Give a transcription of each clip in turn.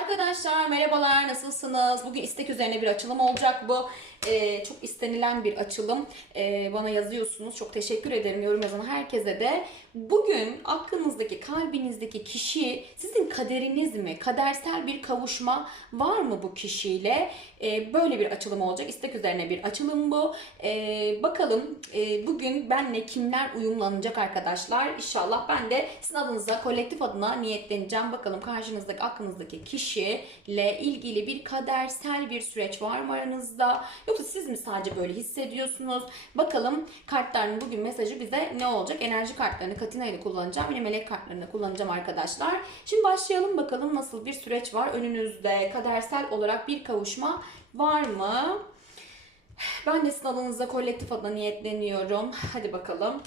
Arkadaşlar merhabalar nasılsınız? Bugün istek üzerine bir açılım olacak bu. Ee, çok istenilen bir açılım. Ee, bana yazıyorsunuz. Çok teşekkür ederim yorum yazan herkese de. Bugün aklınızdaki, kalbinizdeki kişi sizin kaderiniz mi? Kadersel bir kavuşma var mı bu kişiyle? Ee, böyle bir açılım olacak. İstek üzerine bir açılım bu. Ee, bakalım e, bugün benle kimler uyumlanacak arkadaşlar? İnşallah ben de sizin adınıza, kolektif adına niyetleneceğim. Bakalım karşınızdaki, aklınızdaki kişiyle ilgili bir kadersel bir süreç var mı aranızda? Yoksa siz mi sadece böyle hissediyorsunuz? Bakalım kartların bugün mesajı bize ne olacak? Enerji kartlarını Katina ile kullanacağım. Yine melek kartlarını kullanacağım arkadaşlar. Şimdi başlayalım bakalım nasıl bir süreç var önünüzde? Kadersel olarak bir kavuşma var mı? Ben de sizin adınıza kolektif adına niyetleniyorum. Hadi bakalım.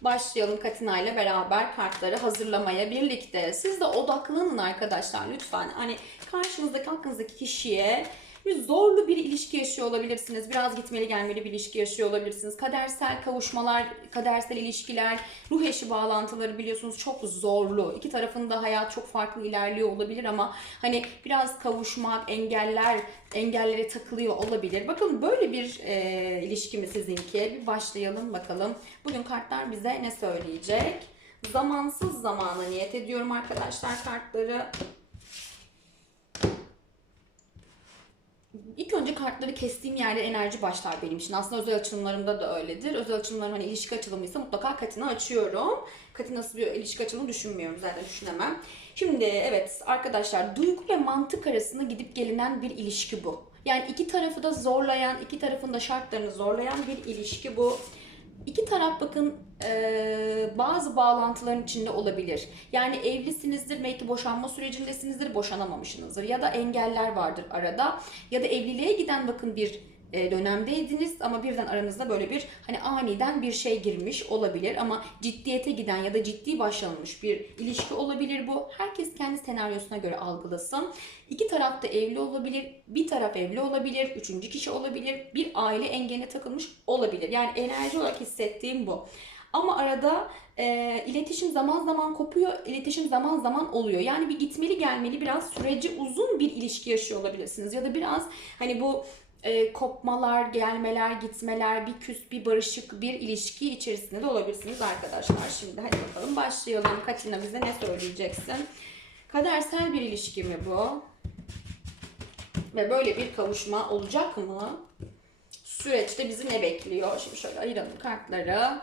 Başlayalım Katina ile beraber kartları hazırlamaya birlikte. Siz de odaklanın arkadaşlar lütfen. Hani karşınızdaki aklınızdaki kişiye bir zorlu bir ilişki yaşıyor olabilirsiniz. Biraz gitmeli gelmeli bir ilişki yaşıyor olabilirsiniz. Kadersel kavuşmalar, kadersel ilişkiler, ruh eşi bağlantıları biliyorsunuz çok zorlu. İki tarafında hayat çok farklı ilerliyor olabilir ama hani biraz kavuşmak, engeller, engellere takılıyor olabilir. Bakın böyle bir e, ilişki mi sizinki? Bir başlayalım bakalım. Bugün kartlar bize ne söyleyecek? Zamansız zamana niyet ediyorum arkadaşlar kartları. İlk önce kartları kestiğim yerde enerji başlar benim için. Aslında özel açılımlarımda da öyledir. Özel açılımlarım hani ilişki açılımıysa mutlaka Katina açıyorum. Katina'sı bir ilişki açılımı düşünmüyorum zaten düşünemem. Şimdi evet arkadaşlar duygu ve mantık arasında gidip gelinen bir ilişki bu. Yani iki tarafı da zorlayan, iki tarafın da şartlarını zorlayan bir ilişki bu. İki taraf bakın e, bazı bağlantıların içinde olabilir. Yani evlisinizdir, belki boşanma sürecindesinizdir, boşanamamışsınızdır. Ya da engeller vardır arada. Ya da evliliğe giden bakın bir dönemdeydiniz ama birden aranızda böyle bir hani aniden bir şey girmiş olabilir ama ciddiyete giden ya da ciddi başlanmış bir ilişki olabilir bu. Herkes kendi senaryosuna göre algılasın. İki taraf da evli olabilir, bir taraf evli olabilir, üçüncü kişi olabilir, bir aile engeline takılmış olabilir. Yani enerji olarak hissettiğim bu. Ama arada e, iletişim zaman zaman kopuyor, iletişim zaman zaman oluyor. Yani bir gitmeli gelmeli biraz süreci uzun bir ilişki yaşıyor olabilirsiniz. Ya da biraz hani bu e, kopmalar, gelmeler, gitmeler, bir küs, bir barışık bir ilişki içerisinde de olabilirsiniz arkadaşlar. Şimdi hadi bakalım başlayalım. Katina bize ne söyleyeceksin? Kadersel bir ilişki mi bu? Ve böyle bir kavuşma olacak mı? Süreçte bizi ne bekliyor? Şimdi şöyle ayıralım kartları.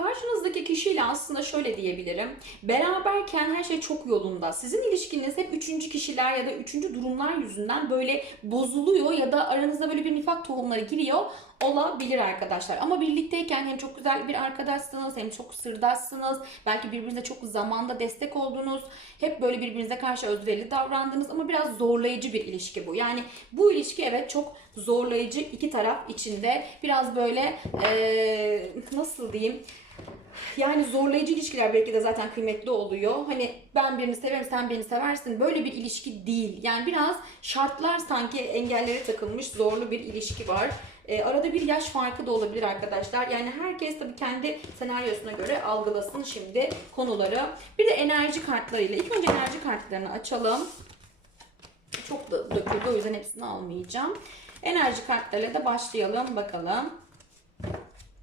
car? Karşınızdaki kişiyle aslında şöyle diyebilirim. Beraberken her şey çok yolunda. Sizin ilişkiniz hep üçüncü kişiler ya da üçüncü durumlar yüzünden böyle bozuluyor ya da aranızda böyle bir nifak tohumları giriyor olabilir arkadaşlar. Ama birlikteyken hem çok güzel bir arkadaşsınız hem çok sırdaşsınız. Belki birbirinize çok zamanda destek oldunuz. Hep böyle birbirinize karşı özverili davrandınız ama biraz zorlayıcı bir ilişki bu. Yani bu ilişki evet çok zorlayıcı iki taraf içinde. Biraz böyle ee, nasıl diyeyim yani zorlayıcı ilişkiler belki de zaten kıymetli oluyor. Hani ben birini severim sen beni seversin. Böyle bir ilişki değil. Yani biraz şartlar sanki engellere takılmış zorlu bir ilişki var. E, arada bir yaş farkı da olabilir arkadaşlar. Yani herkes tabii kendi senaryosuna göre algılasın şimdi konuları. Bir de enerji kartlarıyla. İlk önce enerji kartlarını açalım. Çok da döküldü o yüzden hepsini almayacağım. Enerji kartlarıyla da başlayalım bakalım.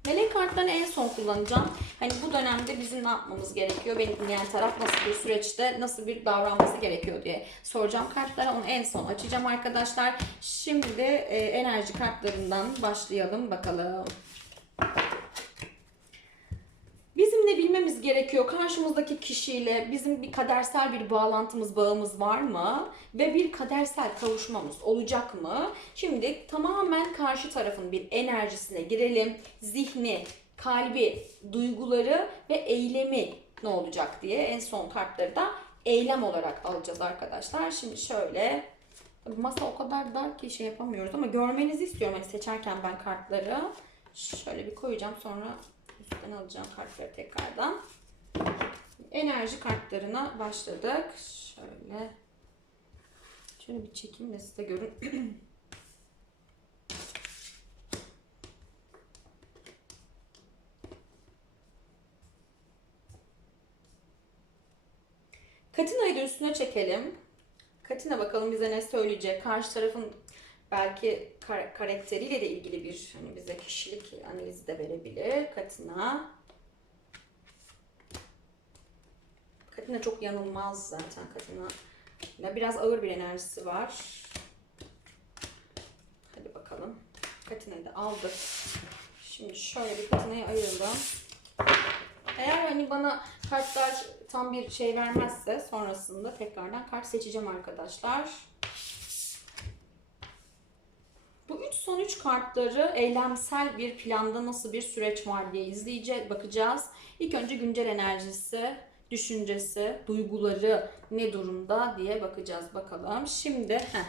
Melek kartlarını en son kullanacağım. Hani bu dönemde bizim ne yapmamız gerekiyor? Beni dinleyen taraf nasıl bir süreçte nasıl bir davranması gerekiyor diye soracağım kartlara. Onu en son açacağım arkadaşlar. Şimdi de e, enerji kartlarından başlayalım bakalım. Bizim ne bilmemiz gerekiyor? Karşımızdaki kişiyle bizim bir kadersel bir bağlantımız, bağımız var mı? Ve bir kadersel kavuşmamız olacak mı? Şimdi tamamen karşı tarafın bir enerjisine girelim. Zihni, kalbi, duyguları ve eylemi ne olacak diye en son kartları da eylem olarak alacağız arkadaşlar. Şimdi şöyle Masa o kadar dar ki şey yapamıyoruz ama görmenizi istiyorum hani seçerken ben kartları. Şöyle bir koyacağım sonra üstten alacağım kartları tekrardan. Enerji kartlarına başladık. Şöyle şöyle bir çekeyim de size görün. Katina'yı da üstüne çekelim. Katina bakalım bize ne söyleyecek. Karşı tarafın belki kar- karakteriyle de ilgili bir hani bize kişilik analizi de verebilir. Katina. Katina çok yanılmaz zaten Katina. Ya Biraz ağır bir enerjisi var. Hadi bakalım. Katina'yı da aldık. Şimdi şöyle bir Katina'yı ayıralım. Eğer hani bana kartlar tam bir şey vermezse sonrasında tekrardan kart seçeceğim arkadaşlar. Bu 3 son 3 kartları eylemsel bir planda nasıl bir süreç var diye izleyeceğiz, bakacağız. İlk önce güncel enerjisi, düşüncesi, duyguları ne durumda diye bakacağız bakalım. Şimdi heh.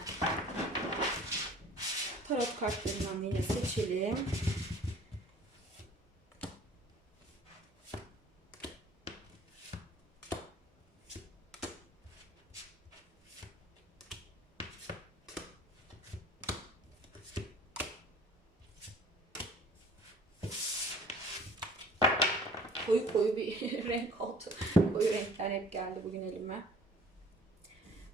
tarot kartlarından yine seçelim. Koyu koyu bir renk oldu. Koyu renkler hep geldi bugün elime.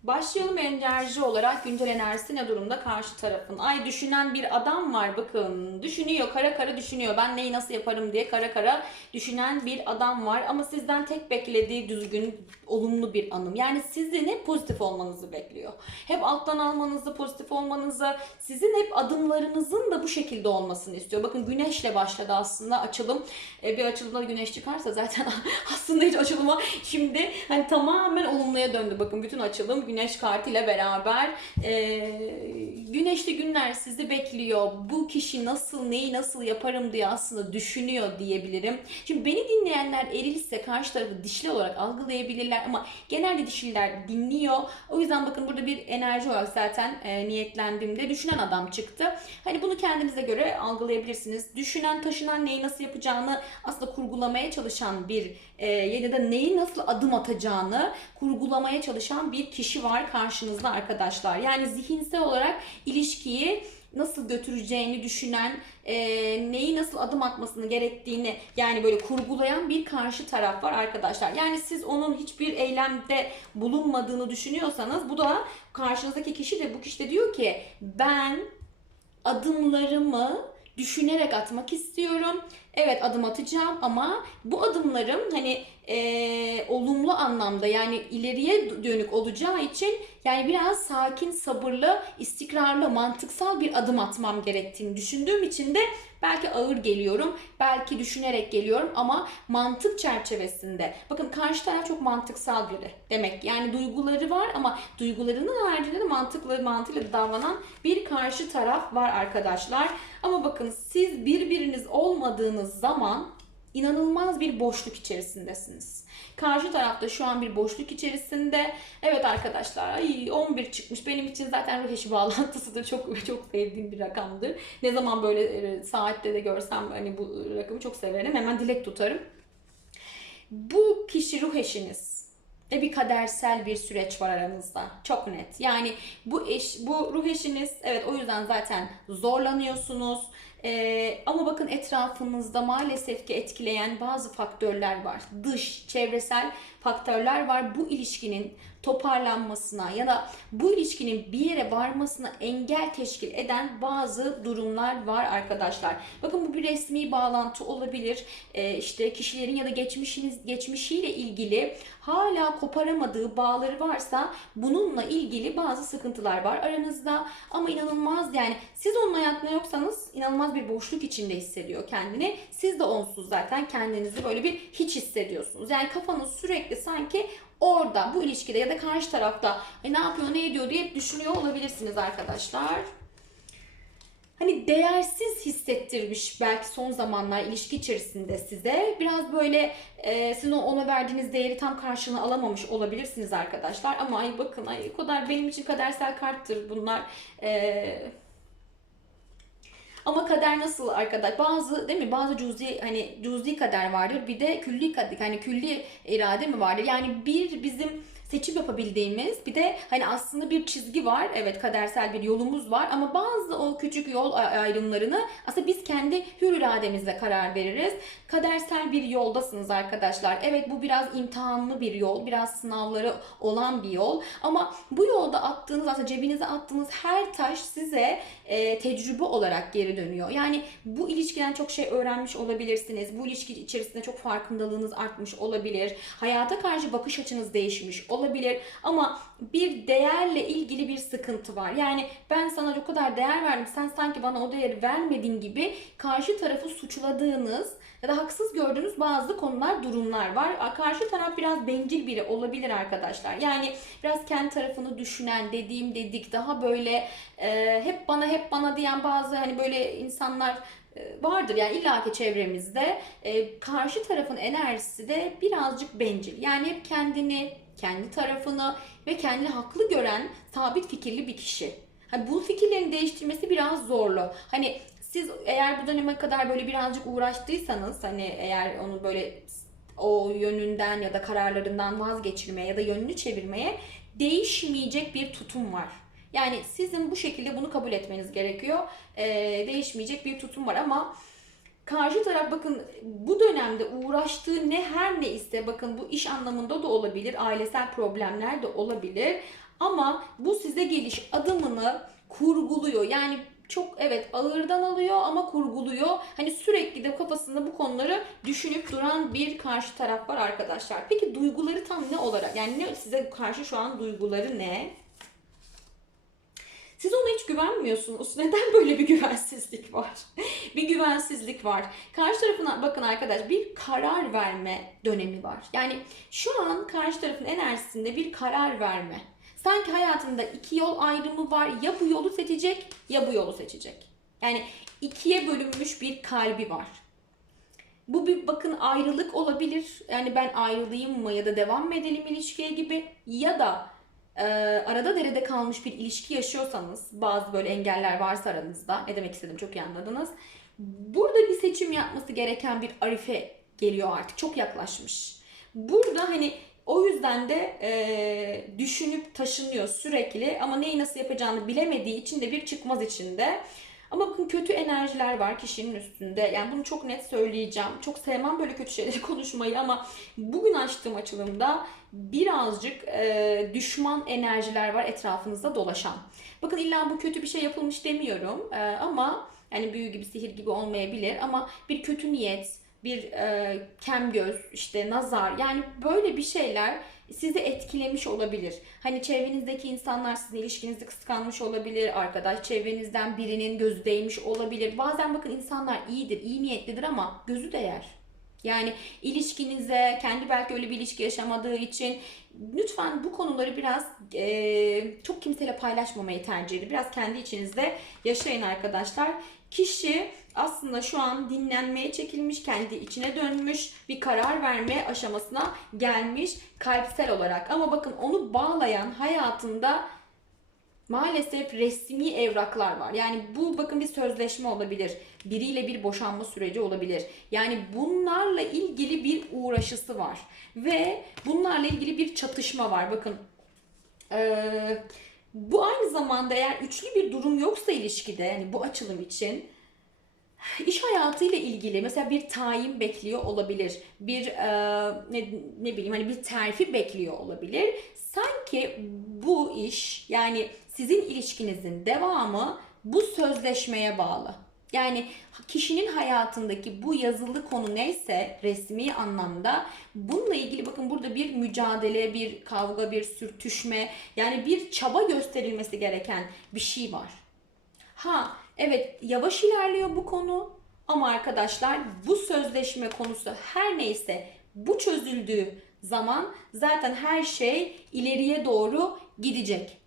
Başlayalım enerji olarak güncel enerjisi ne durumda karşı tarafın? Ay düşünen bir adam var bakın. Düşünüyor kara kara düşünüyor. Ben neyi nasıl yaparım diye kara kara düşünen bir adam var. Ama sizden tek beklediği düzgün, olumlu bir anım. Yani sizin hep pozitif olmanızı bekliyor. Hep alttan almanızı, pozitif olmanızı, sizin hep adımlarınızın da bu şekilde olmasını istiyor. Bakın güneşle başladı aslında açılım. E, bir açılımda güneş çıkarsa zaten aslında hiç açılıma şimdi hani tamamen olumluya döndü. Bakın bütün açılım güneş kartıyla beraber e, güneşli günler sizi bekliyor. Bu kişi nasıl neyi nasıl yaparım diye aslında düşünüyor diyebilirim. Şimdi beni dinleyenler erilse karşı tarafı dişli olarak algılayabilirler ama genelde dişliler dinliyor. O yüzden bakın burada bir enerji olarak zaten e, niyetlendiğimde düşünen adam çıktı. Hani bunu kendinize göre algılayabilirsiniz. Düşünen, taşınan neyi nasıl yapacağını aslında kurgulamaya çalışan bir e, ya da neyi nasıl adım atacağını kurgulamaya çalışan bir kişi var karşınızda arkadaşlar. Yani zihinsel olarak ilişkiyi nasıl götüreceğini düşünen, e, neyi nasıl adım atmasını gerektiğini yani böyle kurgulayan bir karşı taraf var arkadaşlar. Yani siz onun hiçbir eylemde bulunmadığını düşünüyorsanız bu da karşınızdaki kişi de bu kişi de diyor ki ben adımlarımı düşünerek atmak istiyorum. Evet adım atacağım ama bu adımlarım hani e, olumlu anlamda yani ileriye dönük olacağı için yani biraz sakin, sabırlı, istikrarlı, mantıksal bir adım atmam gerektiğini düşündüğüm için de belki ağır geliyorum, belki düşünerek geliyorum ama mantık çerçevesinde. Bakın karşı taraf çok mantıksal biri demek. Yani duyguları var ama duygularının haricinde de mantıklı mantığıyla davranan bir karşı taraf var arkadaşlar. Ama bakın siz birbiriniz olmadığınız zaman inanılmaz bir boşluk içerisindesiniz. Karşı tarafta şu an bir boşluk içerisinde. Evet arkadaşlar ay 11 çıkmış. Benim için zaten ruh eşi bağlantısıdır. Çok çok sevdiğim bir rakamdır. Ne zaman böyle e, saatte de görsem hani bu rakamı çok severim. Hemen dilek tutarım. Bu kişi ruh eşiniz ve bir kadersel bir süreç var aranızda. Çok net. Yani bu eş, bu ruh eşiniz evet o yüzden zaten zorlanıyorsunuz. Ee, ama bakın etrafınızda maalesef ki etkileyen bazı faktörler var. Dış, çevresel faktörler var. Bu ilişkinin toparlanmasına ya da bu ilişkinin bir yere varmasına engel teşkil eden bazı durumlar var arkadaşlar. Bakın bu bir resmi bağlantı olabilir. Ee, işte kişilerin ya da geçmişiniz geçmişiyle ilgili hala koparamadığı bağları varsa bununla ilgili bazı sıkıntılar var aranızda. Ama inanılmaz yani siz onun hayatında yoksanız inanılmaz bir boşluk içinde hissediyor kendini. Siz de onsuz zaten kendinizi böyle bir hiç hissediyorsunuz. Yani kafanız sürekli sanki orada bu ilişkide ya da karşı tarafta e, ne yapıyor ne ediyor diye düşünüyor olabilirsiniz arkadaşlar. hani değersiz hissettirmiş belki son zamanlar ilişki içerisinde size. Biraz böyle e, sizin ona verdiğiniz değeri tam karşılığını alamamış olabilirsiniz arkadaşlar. Ama ay bakın ay o kadar benim için kadersel karttır bunlar. E, ama kader nasıl arkadaş? Bazı değil mi? Bazı cüzi hani cüzi kader vardır. Bir de külli kader hani külli irade mi vardır? Yani bir bizim seçim yapabildiğimiz bir de hani aslında bir çizgi var. Evet kadersel bir yolumuz var ama bazı o küçük yol ay- ayrımlarını aslında biz kendi hür irademizle karar veririz. Kadersel bir yoldasınız arkadaşlar. Evet bu biraz imtihanlı bir yol, biraz sınavları olan bir yol ama bu yolda attığınız aslında cebinize attığınız her taş size e, tecrübe olarak geri dönüyor. Yani bu ilişkiden çok şey öğrenmiş olabilirsiniz. Bu ilişki içerisinde çok farkındalığınız artmış olabilir. Hayata karşı bakış açınız değişmiş olabilir. Ama bir değerle ilgili bir sıkıntı var. Yani ben sana o kadar değer verdim. Sen sanki bana o değeri vermedin gibi karşı tarafı suçladığınız ya da haksız gördüğünüz bazı konular, durumlar var. Karşı taraf biraz bencil biri olabilir arkadaşlar. Yani biraz kendi tarafını düşünen, dediğim dedik, daha böyle e, hep bana hep bana diyen bazı hani böyle insanlar e, vardır yani illaki çevremizde E, karşı tarafın enerjisi de birazcık bencil. Yani hep kendini, kendi tarafını ve kendini haklı gören sabit fikirli bir kişi. Hani bu fikirlerin değiştirmesi biraz zorlu. Hani siz eğer bu döneme kadar böyle birazcık uğraştıysanız hani eğer onu böyle o yönünden ya da kararlarından vazgeçirmeye ya da yönünü çevirmeye değişmeyecek bir tutum var. Yani sizin bu şekilde bunu kabul etmeniz gerekiyor. Ee, değişmeyecek bir tutum var ama karşı taraf bakın bu dönemde uğraştığı ne her ne ise bakın bu iş anlamında da olabilir, ailesel problemler de olabilir. Ama bu size geliş adımını kurguluyor. Yani çok evet ağırdan alıyor ama kurguluyor. Hani sürekli de kafasında bu konuları düşünüp duran bir karşı taraf var arkadaşlar. Peki duyguları tam ne olarak? Yani ne size karşı şu an duyguları ne? Siz ona hiç güvenmiyorsunuz. Neden böyle bir güvensizlik var? bir güvensizlik var. Karşı tarafına bakın arkadaş bir karar verme dönemi var. Yani şu an karşı tarafın enerjisinde bir karar verme. Sanki hayatında iki yol ayrımı var. Ya bu yolu seçecek ya bu yolu seçecek. Yani ikiye bölünmüş bir kalbi var. Bu bir bakın ayrılık olabilir. Yani ben ayrılayım mı ya da devam mı edelim ilişkiye gibi ya da e, arada derede kalmış bir ilişki yaşıyorsanız bazı böyle engeller varsa aranızda ne demek istedim çok iyi anladınız. Burada bir seçim yapması gereken bir arife geliyor artık çok yaklaşmış. Burada hani o yüzden de e, düşünüp taşınıyor sürekli ama neyi nasıl yapacağını bilemediği için de bir çıkmaz içinde. Ama bakın kötü enerjiler var kişinin üstünde. Yani bunu çok net söyleyeceğim. Çok sevmem böyle kötü şeyleri konuşmayı ama bugün açtığım açılımda birazcık e, düşman enerjiler var etrafınızda dolaşan. Bakın illa bu kötü bir şey yapılmış demiyorum e, ama yani büyü gibi sihir gibi olmayabilir ama bir kötü niyet, bir e, kem göz, işte nazar yani böyle bir şeyler sizi etkilemiş olabilir. Hani çevrenizdeki insanlar sizin ilişkinizi kıskanmış olabilir. Arkadaş çevrenizden birinin gözü değmiş olabilir. Bazen bakın insanlar iyidir, iyi niyetlidir ama gözü değer. Yani ilişkinize, kendi belki öyle bir ilişki yaşamadığı için lütfen bu konuları biraz e, çok kimseyle paylaşmamayı tercih edin. Biraz kendi içinizde yaşayın arkadaşlar. Kişi aslında şu an dinlenmeye çekilmiş, kendi içine dönmüş, bir karar verme aşamasına gelmiş kalpsel olarak. Ama bakın onu bağlayan hayatında maalesef resmi evraklar var. Yani bu bakın bir sözleşme olabilir. Biriyle bir boşanma süreci olabilir. Yani bunlarla ilgili bir uğraşısı var. Ve bunlarla ilgili bir çatışma var. Bakın eee, bu aynı zamanda eğer üçlü bir durum yoksa ilişkide yani bu açılım için İş hayatıyla ilgili mesela bir tayin bekliyor olabilir. Bir e, ne, ne bileyim hani bir terfi bekliyor olabilir. Sanki bu iş yani sizin ilişkinizin devamı bu sözleşmeye bağlı. Yani kişinin hayatındaki bu yazılı konu neyse resmi anlamda bununla ilgili bakın burada bir mücadele, bir kavga, bir sürtüşme yani bir çaba gösterilmesi gereken bir şey var. Ha evet yavaş ilerliyor bu konu ama arkadaşlar bu sözleşme konusu her neyse bu çözüldüğü zaman zaten her şey ileriye doğru gidecek.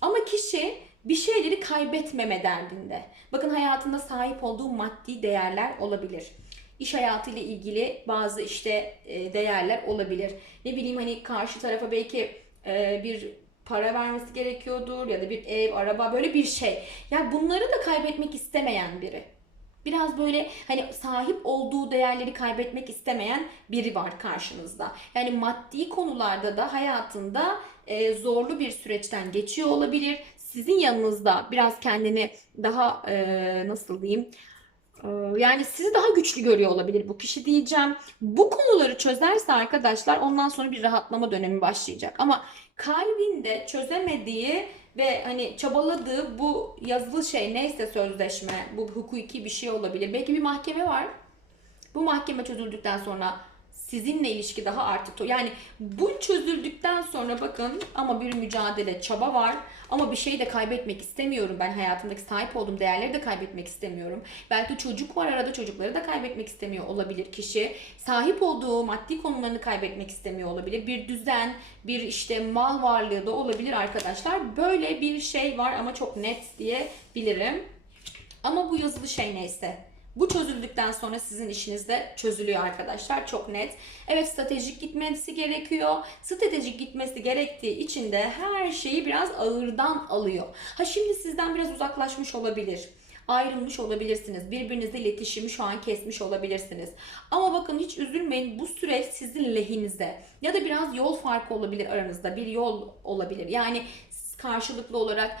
Ama kişi bir şeyleri kaybetmeme derdinde. Bakın hayatında sahip olduğu maddi değerler olabilir. İş hayatıyla ilgili bazı işte e, değerler olabilir. Ne bileyim hani karşı tarafa belki e, bir para vermesi gerekiyordur ya da bir ev, araba böyle bir şey. Yani bunları da kaybetmek istemeyen biri. Biraz böyle hani sahip olduğu değerleri kaybetmek istemeyen biri var karşınızda. Yani maddi konularda da hayatında e, zorlu bir süreçten geçiyor olabilir. Sizin yanınızda biraz kendini daha e, nasıl diyeyim yani sizi daha güçlü görüyor olabilir bu kişi diyeceğim. Bu konuları çözerse arkadaşlar ondan sonra bir rahatlama dönemi başlayacak. Ama kalbinde çözemediği ve hani çabaladığı bu yazılı şey neyse sözleşme, bu hukuki bir şey olabilir. Belki bir mahkeme var. Bu mahkeme çözüldükten sonra sizinle ilişki daha artık yani bu çözüldükten sonra bakın ama bir mücadele çaba var. Ama bir şeyi de kaybetmek istemiyorum ben hayatımdaki sahip olduğum değerleri de kaybetmek istemiyorum. Belki çocuk var arada çocukları da kaybetmek istemiyor olabilir kişi. Sahip olduğu maddi konularını kaybetmek istemiyor olabilir. Bir düzen bir işte mal varlığı da olabilir arkadaşlar. Böyle bir şey var ama çok net diyebilirim. Ama bu yazılı şey neyse bu çözüldükten sonra sizin işiniz de çözülüyor arkadaşlar. Çok net. Evet stratejik gitmesi gerekiyor. Stratejik gitmesi gerektiği için de her şeyi biraz ağırdan alıyor. Ha şimdi sizden biraz uzaklaşmış olabilir ayrılmış olabilirsiniz. Birbirinizle iletişimi şu an kesmiş olabilirsiniz. Ama bakın hiç üzülmeyin bu süreç sizin lehinize ya da biraz yol farkı olabilir aranızda. Bir yol olabilir. Yani karşılıklı olarak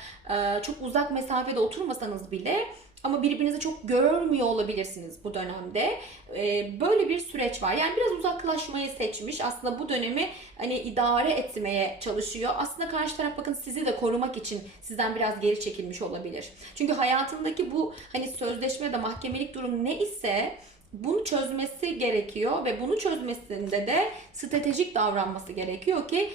çok uzak mesafede oturmasanız bile ama birbirinizi çok görmüyor olabilirsiniz bu dönemde. Ee, böyle bir süreç var. Yani biraz uzaklaşmayı seçmiş. Aslında bu dönemi hani idare etmeye çalışıyor. Aslında karşı taraf bakın sizi de korumak için sizden biraz geri çekilmiş olabilir. Çünkü hayatındaki bu hani sözleşme de mahkemelik durum ne ise bunu çözmesi gerekiyor ve bunu çözmesinde de stratejik davranması gerekiyor ki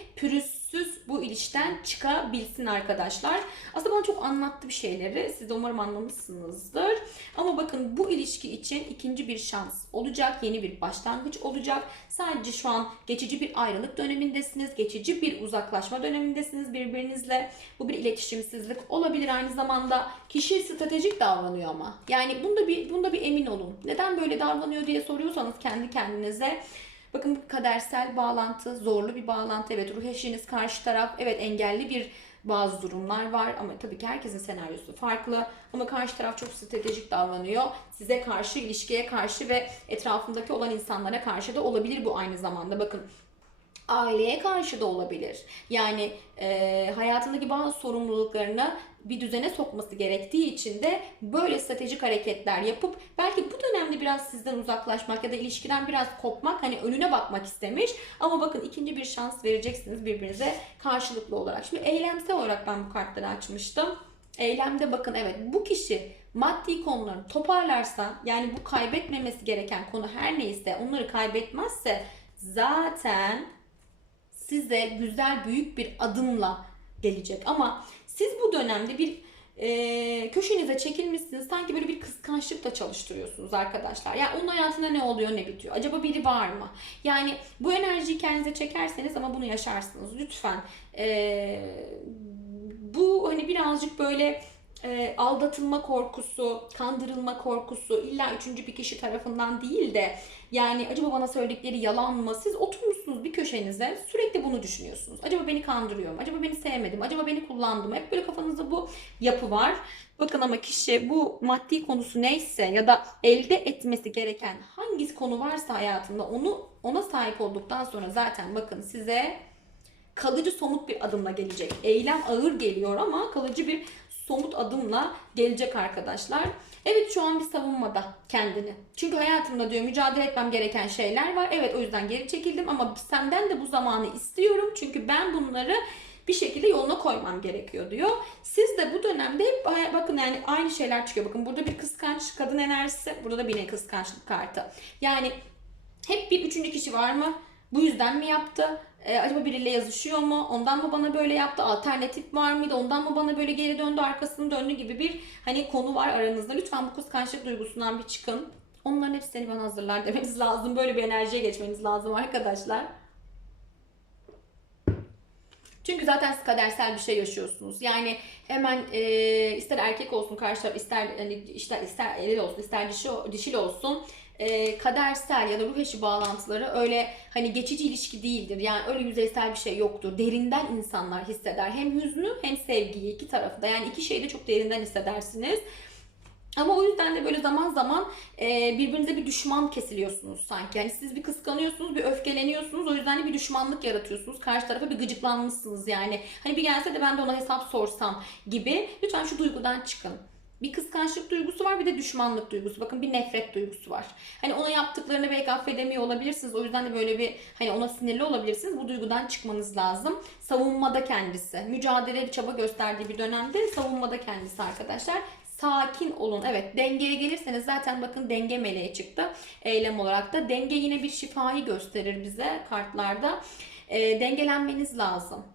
pürüzsüz bu ilişkiden çıkabilsin arkadaşlar. Aslında bana çok anlattı bir şeyleri. Siz de umarım anlamışsınızdır. Ama bakın bu ilişki için ikinci bir şans olacak. Yeni bir başlangıç olacak. Sadece şu an geçici bir ayrılık dönemindesiniz. Geçici bir uzaklaşma dönemindesiniz birbirinizle. Bu bir iletişimsizlik olabilir aynı zamanda. Kişi stratejik davranıyor ama. Yani bunda bir bunda bir emin olun. Neden böyle davranıyor diye soruyorsanız kendi kendinize Bakın kadersel bağlantı, zorlu bir bağlantı. Evet ruh eşiniz karşı taraf. Evet engelli bir bazı durumlar var ama tabii ki herkesin senaryosu farklı. Ama karşı taraf çok stratejik davranıyor. Size karşı, ilişkiye karşı ve etrafındaki olan insanlara karşı da olabilir bu aynı zamanda. Bakın aileye karşı da olabilir. Yani e, hayatındaki bazı sorumluluklarını bir düzene sokması gerektiği için de böyle stratejik hareketler yapıp belki bu dönemde biraz sizden uzaklaşmak ya da ilişkiden biraz kopmak hani önüne bakmak istemiş. Ama bakın ikinci bir şans vereceksiniz birbirinize karşılıklı olarak. Şimdi eylemsel olarak ben bu kartları açmıştım. Eylemde bakın evet bu kişi maddi konularını toparlarsa yani bu kaybetmemesi gereken konu her neyse onları kaybetmezse zaten size güzel büyük bir adımla gelecek. Ama siz bu dönemde bir e, köşenize çekilmişsiniz. Sanki böyle bir kıskançlıkla çalıştırıyorsunuz arkadaşlar. Yani onun hayatında ne oluyor ne bitiyor? Acaba biri var mı? Yani bu enerjiyi kendinize çekerseniz ama bunu yaşarsınız. Lütfen. E, bu hani birazcık böyle e, aldatılma korkusu, kandırılma korkusu illa üçüncü bir kişi tarafından değil de yani acaba bana söyledikleri yalan mı? Siz oturmuşsunuz bir köşenize sürekli bunu düşünüyorsunuz. Acaba beni kandırıyor mu? Acaba beni sevmedim? Acaba beni kullandı mı? Hep böyle kafanızda bu yapı var. Bakın ama kişi bu maddi konusu neyse ya da elde etmesi gereken hangi konu varsa hayatında onu ona sahip olduktan sonra zaten bakın size kalıcı somut bir adımla gelecek. Eylem ağır geliyor ama kalıcı bir somut adımla gelecek arkadaşlar. Evet şu an bir savunmada kendini. Çünkü hayatımda diyor mücadele etmem gereken şeyler var. Evet o yüzden geri çekildim ama senden de bu zamanı istiyorum. Çünkü ben bunları bir şekilde yoluna koymam gerekiyor diyor. Siz de bu dönemde hep bakın yani aynı şeyler çıkıyor. Bakın burada bir kıskanç kadın enerjisi, burada da bir kıskançlık kartı. Yani hep bir üçüncü kişi var mı? Bu yüzden mi yaptı? E, acaba biriyle yazışıyor mu? Ondan mı bana böyle yaptı? Alternatif var mıydı? Ondan mı bana böyle geri döndü, arkasını döndü gibi bir hani konu var aranızda. Lütfen bu kıskançlık duygusundan bir çıkın. Onların hepsini bana hazırlar demeniz lazım. Böyle bir enerjiye geçmeniz lazım arkadaşlar. Çünkü zaten siz kadersel bir şey yaşıyorsunuz. Yani hemen e, ister erkek olsun karşı taraf ister hani ister ister eril olsun ister dişi dişil olsun e, kadersel ya da ruh eşi bağlantıları öyle hani geçici ilişki değildir. Yani öyle yüzeysel bir şey yoktur. Derinden insanlar hisseder. Hem hüznü hem sevgiyi iki tarafı da. Yani iki şeyi de çok derinden hissedersiniz. Ama o yüzden de böyle zaman zaman e, birbirinize bir düşman kesiliyorsunuz sanki. Yani siz bir kıskanıyorsunuz, bir öfkeleniyorsunuz. O yüzden de bir düşmanlık yaratıyorsunuz. Karşı tarafa bir gıcıklanmışsınız yani. Hani bir gelse de ben de ona hesap sorsam gibi. Lütfen şu duygudan çıkın. Bir kıskançlık duygusu var bir de düşmanlık duygusu. Bakın bir nefret duygusu var. Hani ona yaptıklarını belki affedemiyor olabilirsiniz. O yüzden de böyle bir hani ona sinirli olabilirsiniz. Bu duygudan çıkmanız lazım. Savunmada kendisi. Mücadele bir çaba gösterdiği bir dönemde savunmada kendisi arkadaşlar. Sakin olun. Evet dengeye gelirseniz zaten bakın denge meleği çıktı. Eylem olarak da. Denge yine bir şifayı gösterir bize kartlarda. E, dengelenmeniz lazım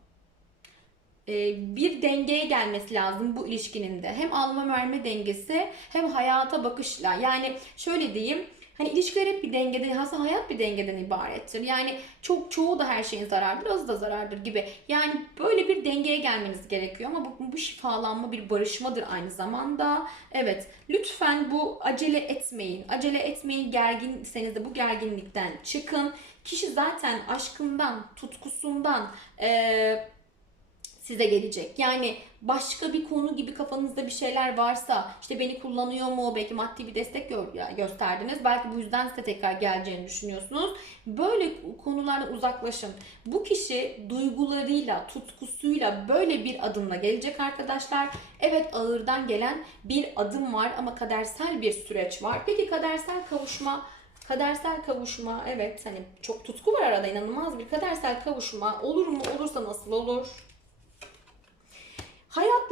bir dengeye gelmesi lazım bu ilişkinin de. Hem alma verme dengesi hem hayata bakışla. Yani şöyle diyeyim. Hani ilişkiler hep bir dengeden, aslında hayat bir dengeden ibarettir. Yani çok çoğu da her şeyin zarardır, azı da zarardır gibi. Yani böyle bir dengeye gelmeniz gerekiyor ama bu, bu şifalanma bir barışmadır aynı zamanda. Evet, lütfen bu acele etmeyin. Acele etmeyin, gerginseniz de bu gerginlikten çıkın. Kişi zaten aşkından, tutkusundan, eee size gelecek. Yani başka bir konu gibi kafanızda bir şeyler varsa işte beni kullanıyor mu belki maddi bir destek gö- gösterdiniz. Belki bu yüzden size tekrar geleceğini düşünüyorsunuz. Böyle konulardan uzaklaşın. Bu kişi duygularıyla, tutkusuyla böyle bir adımla gelecek arkadaşlar. Evet ağırdan gelen bir adım var ama kadersel bir süreç var. Peki kadersel kavuşma Kadersel kavuşma evet hani çok tutku var arada inanılmaz bir kadersel kavuşma olur mu olursa nasıl olur?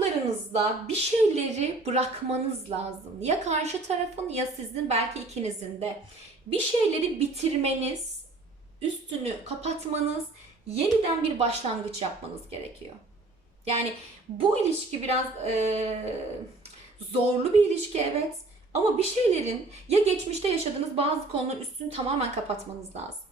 Hayatlarınızda bir şeyleri bırakmanız lazım. Ya karşı tarafın ya sizin belki ikinizin de. Bir şeyleri bitirmeniz, üstünü kapatmanız, yeniden bir başlangıç yapmanız gerekiyor. Yani bu ilişki biraz e, zorlu bir ilişki evet. Ama bir şeylerin ya geçmişte yaşadığınız bazı konuların üstünü tamamen kapatmanız lazım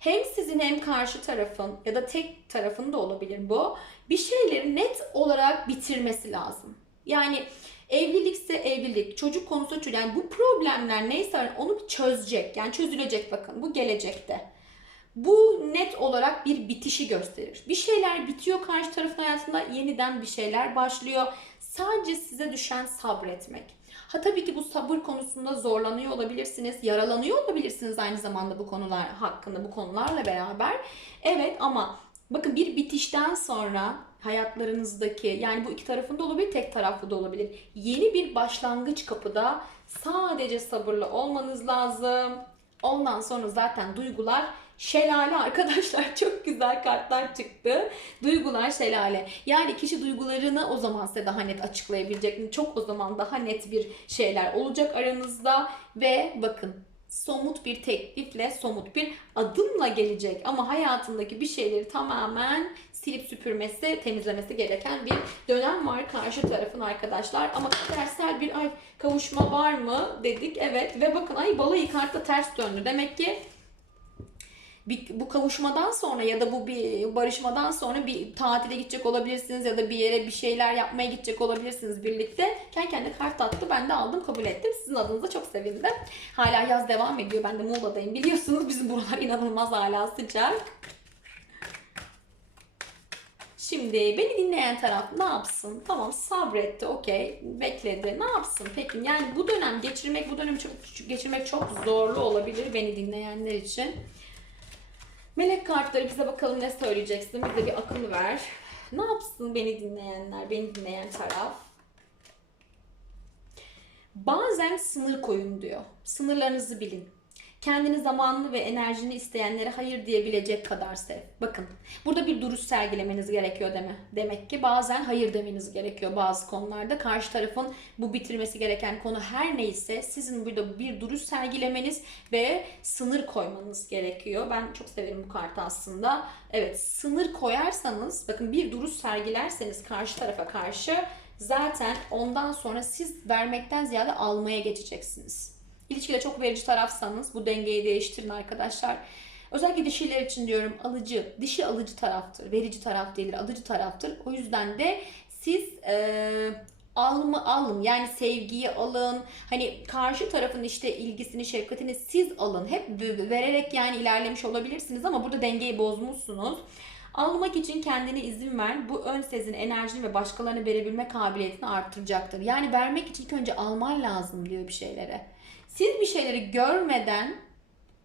hem sizin hem karşı tarafın ya da tek tarafın da olabilir bu. Bir şeyleri net olarak bitirmesi lazım. Yani evlilikse evlilik, çocuk konusu çocuk. Yani bu problemler neyse onu çözecek. Yani çözülecek bakın bu gelecekte. Bu net olarak bir bitişi gösterir. Bir şeyler bitiyor karşı tarafın hayatında yeniden bir şeyler başlıyor. Sadece size düşen sabretmek. Ha tabii ki bu sabır konusunda zorlanıyor olabilirsiniz, yaralanıyor olabilirsiniz aynı zamanda bu konular hakkında, bu konularla beraber. Evet ama bakın bir bitişten sonra hayatlarınızdaki yani bu iki tarafında olabilir, tek taraflı da olabilir. Yeni bir başlangıç kapıda sadece sabırlı olmanız lazım. Ondan sonra zaten duygular Şelale arkadaşlar çok güzel kartlar çıktı. Duygular şelale. Yani kişi duygularını o zaman size daha net açıklayabilecek. Çok o zaman daha net bir şeyler olacak aranızda. Ve bakın somut bir teklifle, somut bir adımla gelecek. Ama hayatındaki bir şeyleri tamamen silip süpürmesi, temizlemesi gereken bir dönem var karşı tarafın arkadaşlar. Ama kadersel bir ay kavuşma var mı dedik. Evet ve bakın ay balayı kartta ters döndü. Demek ki bir, bu kavuşmadan sonra ya da bu bir barışmadan sonra bir tatile gidecek olabilirsiniz ya da bir yere bir şeyler yapmaya gidecek olabilirsiniz birlikte. Kendi kendine kart attı. Ben de aldım kabul ettim. Sizin adınıza çok sevindim. Hala yaz devam ediyor. Ben de Muğla'dayım. Biliyorsunuz bizim buralar inanılmaz hala sıcak. Şimdi beni dinleyen taraf ne yapsın? Tamam sabretti, okey, bekledi. Ne yapsın peki? Yani bu dönem geçirmek, bu dönem çok, geçirmek çok zorlu olabilir beni dinleyenler için. Melek kartları bize bakalım ne söyleyeceksin. Bize bir akıl ver. Ne yapsın beni dinleyenler, beni dinleyen taraf? Bazen sınır koyun diyor. Sınırlarınızı bilin. Kendini zamanlı ve enerjini isteyenlere hayır diyebilecek kadar sev. Bakın burada bir duruş sergilemeniz gerekiyor deme. Demek ki bazen hayır demeniz gerekiyor bazı konularda. Karşı tarafın bu bitirmesi gereken konu her neyse sizin burada bir duruş sergilemeniz ve sınır koymanız gerekiyor. Ben çok severim bu kartı aslında. Evet sınır koyarsanız bakın bir duruş sergilerseniz karşı tarafa karşı zaten ondan sonra siz vermekten ziyade almaya geçeceksiniz. İlişkide çok verici tarafsanız bu dengeyi değiştirin arkadaşlar. Özellikle dişiler için diyorum alıcı. Dişi alıcı taraftır. Verici taraf değildir. Alıcı taraftır. O yüzden de siz e, alımı alın. Yani sevgiyi alın. Hani karşı tarafın işte ilgisini, şefkatini siz alın. Hep vererek yani ilerlemiş olabilirsiniz ama burada dengeyi bozmuşsunuz. Almak için kendine izin ver. Bu ön sezin enerjini ve başkalarına verebilme kabiliyetini arttıracaktır. Yani vermek için ilk önce alman lazım diyor bir şeylere. Siz bir şeyleri görmeden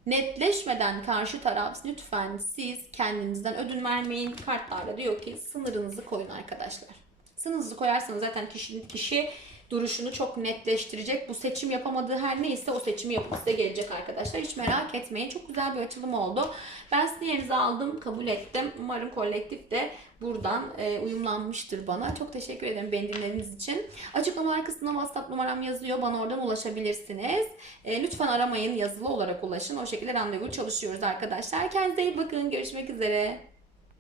netleşmeden karşı taraf lütfen siz kendinizden ödün vermeyin. Kartlarda diyor ki sınırınızı koyun arkadaşlar. Sınırınızı koyarsanız zaten kişinin kişi duruşunu çok netleştirecek. Bu seçim yapamadığı her neyse o seçimi yapıp size gelecek arkadaşlar. Hiç merak etmeyin. Çok güzel bir açılım oldu. Ben sizin yerinize aldım, kabul ettim. Umarım kolektif de buradan e, uyumlanmıştır bana. Çok teşekkür ederim beni dinlediğiniz için. Açıklama kısmına WhatsApp numaram yazıyor. Bana oradan ulaşabilirsiniz. E, lütfen aramayın. Yazılı olarak ulaşın. O şekilde randevu çalışıyoruz arkadaşlar. Kendinize iyi bakın. Görüşmek üzere.